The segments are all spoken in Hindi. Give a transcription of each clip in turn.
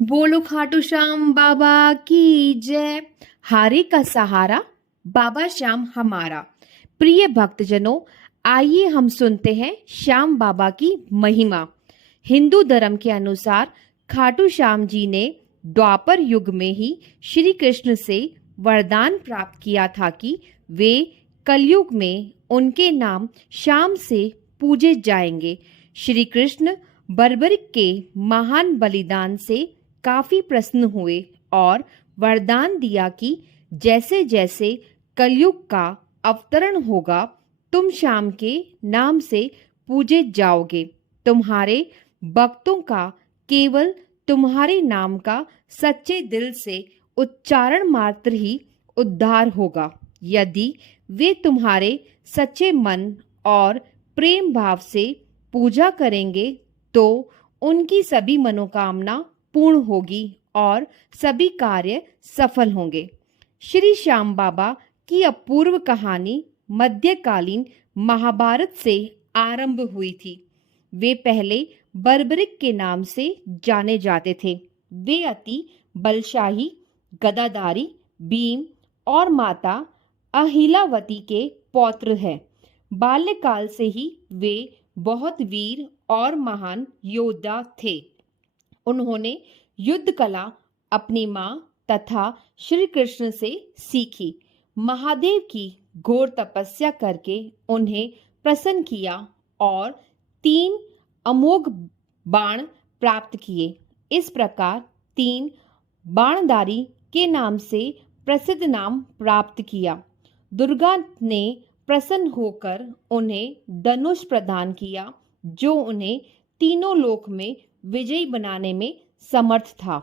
बोलो खाटू श्याम बाबा की जय। हारे का सहारा बाबा श्याम हमारा। प्रिय भक्तजनों, आइए हम सुनते हैं श्याम बाबा की महिमा। हिंदू धर्म के अनुसार खाटू श्याम जी ने द्वापर युग में ही श्री कृष्ण से वरदान प्राप्त किया था कि वे कलयुग में उनके नाम श्याम से पूजे जाएंगे। श्री कृष्ण बर्बरिक के महान बलिदान से काफी प्रसन्न हुए और वरदान दिया कि जैसे जैसे कलयुग का अवतरण होगा, तुम श्याम के नाम से पूजे जाओगे। तुम्हारे भक्तों का केवल तुम्हारे नाम का सच्चे दिल से उच्चारण मात्र ही उद्धार होगा। यदि वे तुम्हारे सच्चे मन और प्रेम भाव से पूजा करेंगे तो उनकी सभी मनोकामना पूर्ण होगी और सभी कार्य सफल होंगे। श्री श्याम बाबा की अपूर्व कहानी मध्यकालीन महाभारत से आरंभ हुई थी। वे पहले बर्बरिक के नाम से जाने जाते थे। वे अति बलशाही, गदाधारी भीम और माता अहिलावती के पौत्र हैं। बाल्यकाल से ही वे बहुत वीर और महान योद्धा थे। उन्होंने युद्ध कला अपनी मां तथा श्री कृष्ण से सीखी। महादेव की घोर तपस्या करके उन्हें प्रसन्न किया और 3 अमोघ बाण प्राप्त किए। इस प्रकार 3 बाणधारी के नाम से प्रसिद्ध नाम प्राप्त किया। दुर्गा ने प्रसन्न होकर उन्हें धनुष प्रदान किया, जो उन्हें तीनों लोक में विजयी बनाने में समर्थ था।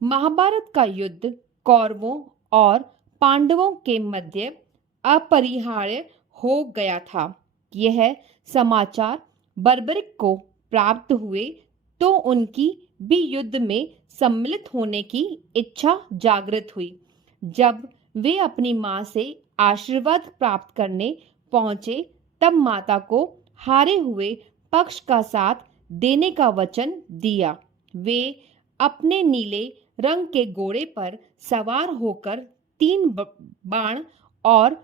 महाभारत का युद्ध कौरवों और पांडवों के मध्य अपरिहार्य हो गया था। यह समाचार बर्बरिक को प्राप्त हुए तो उनकी भी युद्ध में सम्मिलित होने की इच्छा जागृत हुई। जब वे अपनी मां से आशीर्वाद प्राप्त करने पहुंचे, तब माता को हारे हुए पक्ष का साथ देने का वचन दिया। वे अपने नीले रंग के घोड़े पर सवार होकर 3 बाण और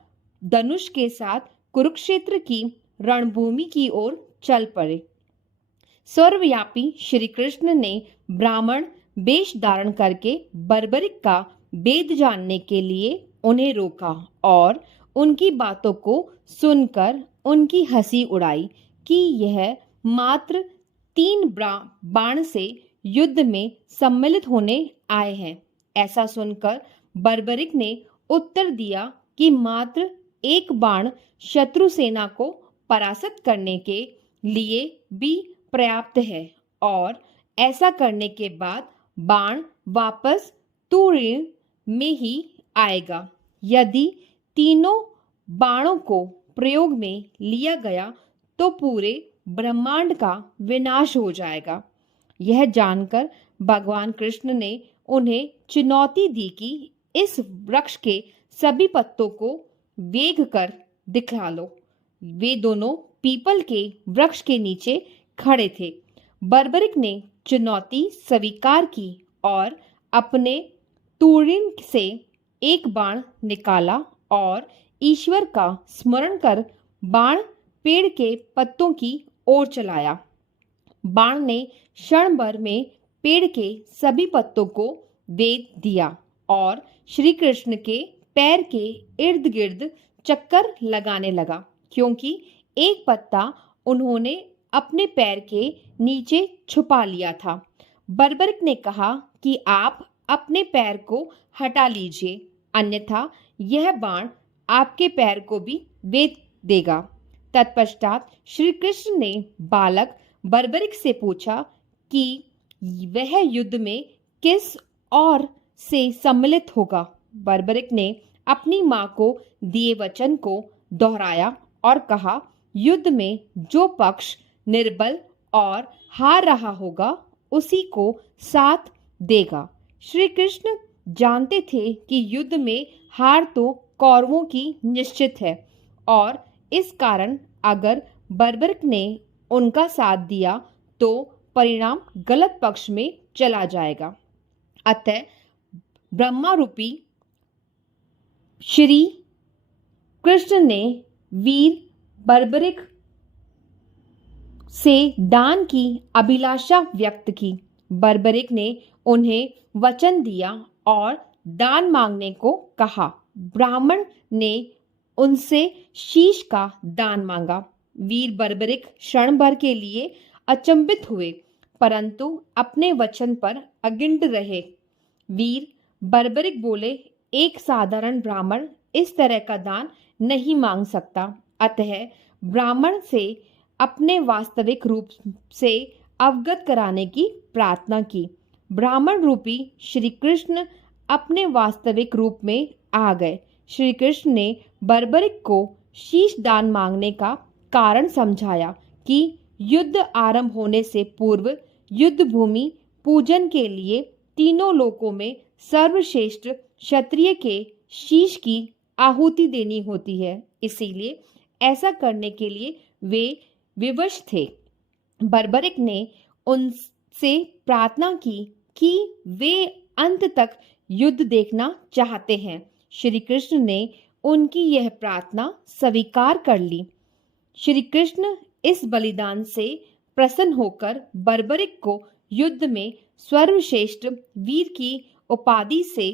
धनुष के साथ कुरुक्षेत्र की रणभूमि की ओर चल पड़े। सर्वव्यापी श्री कृष्ण ने ब्राह्मण वेश धारण करके बर्बरिक का भेद जानने के लिए उन्हें रोका और उनकी बातों को सुनकर उनकी हंसी उड़ाई कि यह मात्र 3 बाण से युद्ध में सम्मिलित होने आए हैं। ऐसा सुनकर बर्बरिक ने उत्तर दिया कि मात्र 1 बाण शत्रु सेना को परास्त करने के लिए भी पर्याप्त है और ऐसा करने के बाद बाण वापस तुरीय में ही आएगा। यदि तीनों बाणों को प्रयोग में लिया गया तो पूरे ब्रह्मांड का विनाश हो जाएगा। यह जानकर भगवान कृष्ण ने उन्हें चुनौती दी कि इस वृक्ष के सभी पत्तों को वेग कर दिखला लो। वे दोनों पीपल के वृक्ष के नीचे खड़े थे। बर्बरिक ने चुनौती स्वीकार की और अपने तुरीय से 1 बाण निकाला और ईश्वर का स्मरण कर बाण पेड़ के पत्तों की ओर चलाया। बाण ने क्षण भर में पेड़ के सभी पत्तों को वेध दिया और श्री कृष्ण के पैर के इर्द गिर्द चक्कर लगाने लगा, क्योंकि एक पत्ता उन्होंने अपने पैर के नीचे छुपा लिया था। बर्बरिक ने कहा कि आप अपने पैर को हटा लीजिए, अन्यथा यह बाण आपके पैर को भी वेध देगा। तत्पश्चात श्री कृष्ण ने बालक बर्बरिक से पूछा कि वह युद्ध में किस और से सम्मिलित होगा। बर्बरिक ने अपनी मां को दिए वचन को दोहराया और कहा, युद्ध में जो पक्ष निर्बल और हार रहा होगा उसी को साथ देगा। श्री कृष्ण जानते थे कि युद्ध में हार तो कौरवों की निश्चित है और इस कारण अगर बर्बरिक ने उनका साथ दिया तो परिणाम गलत पक्ष में चला जाएगा। अतः ब्रह्मा रूपी श्री कृष्ण ने वीर बर्बरिक से दान की अभिलाषा व्यक्त की। बर्बरिक ने उन्हें वचन दिया और दान मांगने को कहा। ब्राह्मण ने उनसे शीश का दान मांगा। वीर बर्बरिक क्षण भर के लिए अचंभित हुए, परंतु अपने वचन पर अडिग रहे। वीर बर्बरिक बोले, एक साधारण ब्राह्मण इस तरह का दान नहीं मांग सकता। अतः ब्राह्मण से अपने वास्तविक रूप से अवगत कराने की प्रार्थना की। ब्राह्मण रूपी श्री कृष्ण अपने वास्तविक रूप में आ गए। श्री कृष्ण ने बर्बरिक को शीश दान मांगने का कारण समझाया कि युद्ध आरंभ होने से पूर्व युद्ध भूमि पूजन के लिए तीनों लोकों में सर्वश्रेष्ठ क्षत्रिय के शीश की आहुति देनी होती है, इसीलिए ऐसा करने के लिए वे विवश थे। बर्बरिक ने उनसे प्रार्थना की कि वे अंत तक युद्ध देखना चाहते हैं। श्री कृष्ण ने उनकी यह प्रार्थना स्वीकार कर ली। श्री कृष्ण इस बलिदान से प्रसन्न होकर बर्बरिक को युद्ध में सर्वश्रेष्ठ वीर की उपाधि से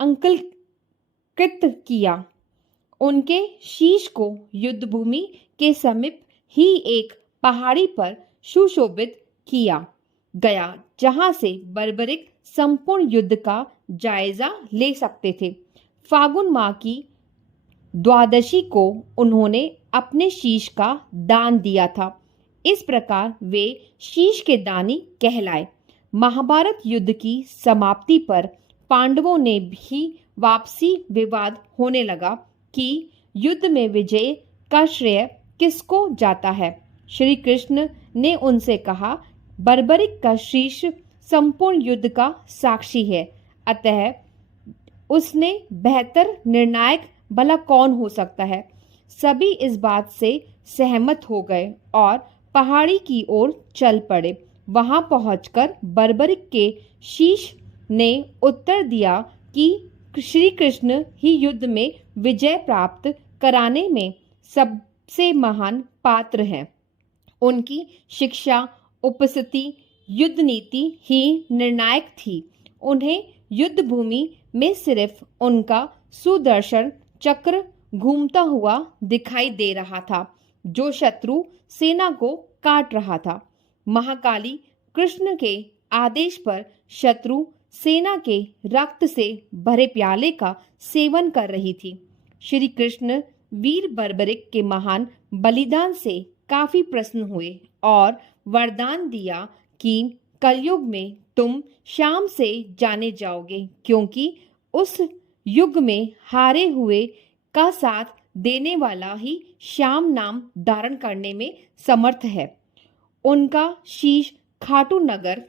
अलंकृत किया। उनके शीश को युद्ध भूमि के समीप ही एक पहाड़ी पर सुशोभित किया गया, जहां से बर्बरिक संपूर्ण युद्ध का जायजा ले सकते थे। फागुन माह की द्वादशी को उन्होंने अपने शीश का दान दिया था। इस प्रकार वे शीश के दानी कहलाए। महाभारत युद्ध की समाप्ति पर पांडवों ने भी वापसी विवाद होने लगा कि युद्ध में विजय का श्रेय किसको जाता है। श्री कृष्ण ने उनसे कहा, बर्बरिक का शीश संपूर्ण युद्ध का साक्षी है, अतः उसने बेहतर निर्णायक भला कौन हो सकता है। सभी इस बात से सहमत हो गए और पहाड़ी की ओर चल पड़े। वहां पहुंचकर बर्बरिक के शीश ने उत्तर दिया कि श्री कृष्ण ही युद्ध में विजय प्राप्त कराने में सबसे महान पात्र हैं। उनकी शिक्षा, उपस्थिति, युद्ध नीति ही निर्णायक थी। उन्हें युद्ध भूमि में सिर्फ उनका सुदर्शन चक्र घूमता हुआ दिखाई दे रहा था, जो शत्रु सेना को काट रहा था। महाकाली कृष्ण के आदेश पर शत्रु सेना के रक्त से भरे प्याले का सेवन कर रही थी। श्री कृष्ण वीर बर्बरिक के महान बलिदान से काफी प्रसन्न हुए और वरदान दिया कि कलयुग में तुम शाम से जाने जाओगे, क्योंकि उस युग में हारे हुए का साथ देने वाला ही श्याम नाम धारण करने में समर्थ है। उनका शीश खाटू नगर,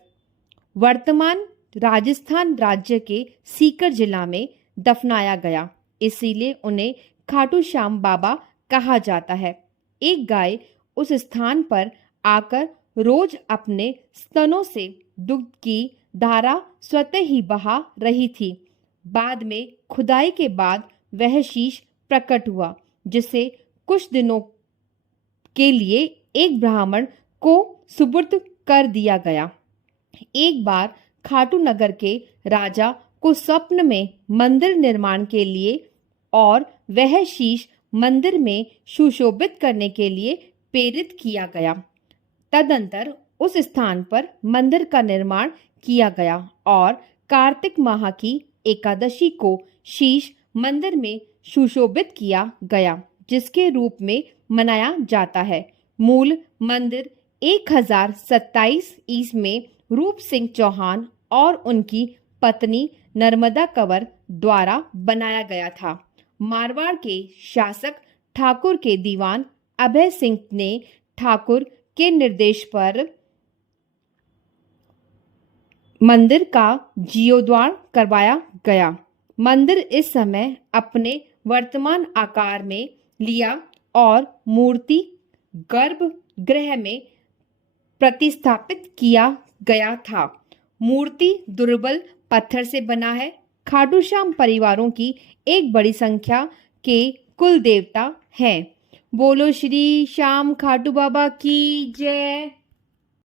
वर्तमान राजस्थान राज्य के सीकर जिला में दफनाया गया, इसीलिए उन्हें खाटू श्याम बाबा कहा जाता है। एक गाय उस स्थान पर आकर रोज अपने स्तनों से दूध की धारा स्वतः ही बहा रही थी। बाद में खुदाई के बाद वह शीश प्रकट हुआ, जिसे कुछ दिनों के लिए एक ब्राह्मण को सुपुर्द कर दिया गया। एक बार खाटू नगर के राजा को स्वप्न में मंदिर निर्माण के लिए और वह शीश मंदिर में सुशोभित करने के लिए प्रेरित किया गया। तदंतर उस स्थान पर मंदिर का निर्माण किया गया और कार्तिक माह की एकादशी को शीश मंदिर में सुशोभित किया गया, जिसके रूप में मनाया जाता है। मूल मंदिर 1027 ईस्वी में रूप सिंह चौहान और उनकी पत्नी नर्मदा कंवर द्वारा बनाया गया था। मारवाड़ के शासक ठाकुर के दीवान अभय सिंह ने ठाकुर के निर्देश पर मंदिर का जीर्णोद्धार करवाया गया। मंदिर इस समय अपने वर्तमान आकार में लिया और मूर्ति गर्भगृह में प्रतिस्थापित किया गया था। मूर्ति दुर्बल पत्थर से बना है। खाटू श्याम परिवारों की एक बड़ी संख्या के कुल देवता हैं। बोलो श्री श्याम खाटू बाबा की जय।